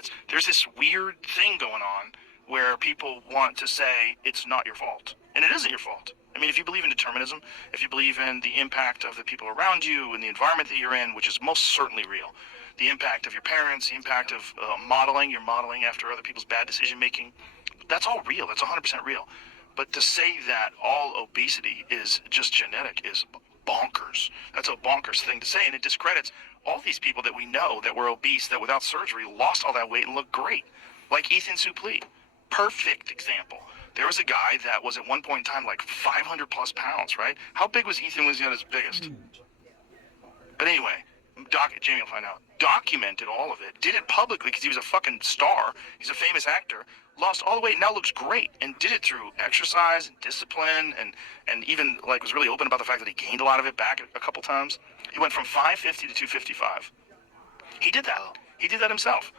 discredits. There's this weird thing going on where people want to say it's not your fault. And it isn't your fault. I mean, if you believe in determinism, if you believe in the impact of the people around you and the environment that you're in, which is most certainly real, the impact of your parents, the impact of modeling, you're modeling after other people's bad decision making, that's all real. That's 100% real. But to say that all obesity is just genetic is bonkers. That's a bonkers thing to say, and it discredits all these people that we know that were obese, that without surgery lost all that weight and looked great. Like Ethan Suplee. Perfect example. There was a guy that was at one point in time like 500 plus pounds, right? How big was Ethan when he was at his biggest? But anyway, Jamie will find out. Documented all of it. Did it publicly because he was a fucking star. He's a famous actor. Lost all the weight, now looks great, and did it through exercise and discipline, and even like was really open about the fact that he gained a lot of it back a couple times. He went from 550 to 255. He did that. He did that himself.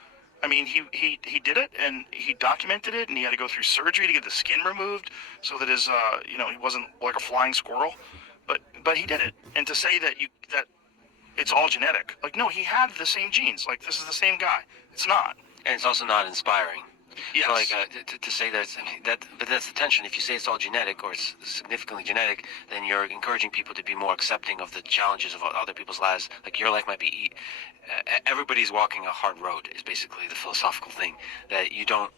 I mean, he did it, and he documented it, and he had to go through surgery to get the skin removed so that his he wasn't like a flying squirrel. But he did it. And to say that it's all genetic, like, no, he had the same genes. Like, this is the same guy. It's not. And it's also not inspiring. Yes. So, like, to say that, but that's the tension. If you say it's all genetic or it's significantly genetic, then you're encouraging people to be more accepting of the challenges of other people's lives. Like, your life might be, everybody's walking a hard road is basically the philosophical thing. That you don't,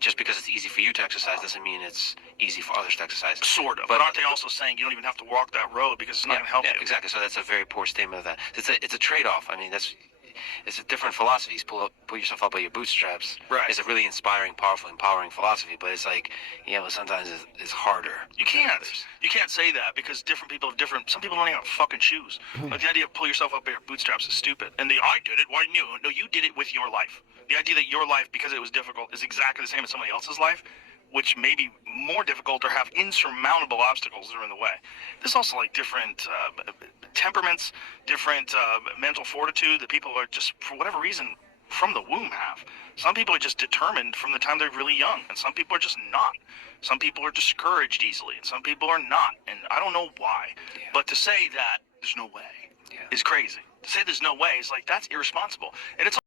just because it's easy for you to exercise doesn't mean it's easy for others to exercise. Sort of. But aren't they also saying you don't even have to walk that road because it's not going to help you? Exactly. So that's a very poor statement of that. It's a trade-off. I mean, it's a different philosophy. Pull yourself up by your bootstraps. Right. It's a really inspiring, powerful, empowering philosophy. But it's like, sometimes it's harder. You can't say that because different people have different. Some people don't even have fucking shoes. Like the idea of pull yourself up by your bootstraps is stupid. And I did it. Why didn't you? No, you did it with your life. The idea that your life, because it was difficult, is exactly the same as somebody else's life, which may be more difficult or have insurmountable obstacles that are in the way. There's also like different temperaments, different mental fortitude that people are just, for whatever reason, from the womb have. Some people are just determined from the time they're really young, and some people are just not. Some people are discouraged easily, and some people are not, and I don't know why. Yeah. But to say that there's no way is crazy. To say there's no way is like, that's irresponsible. And it's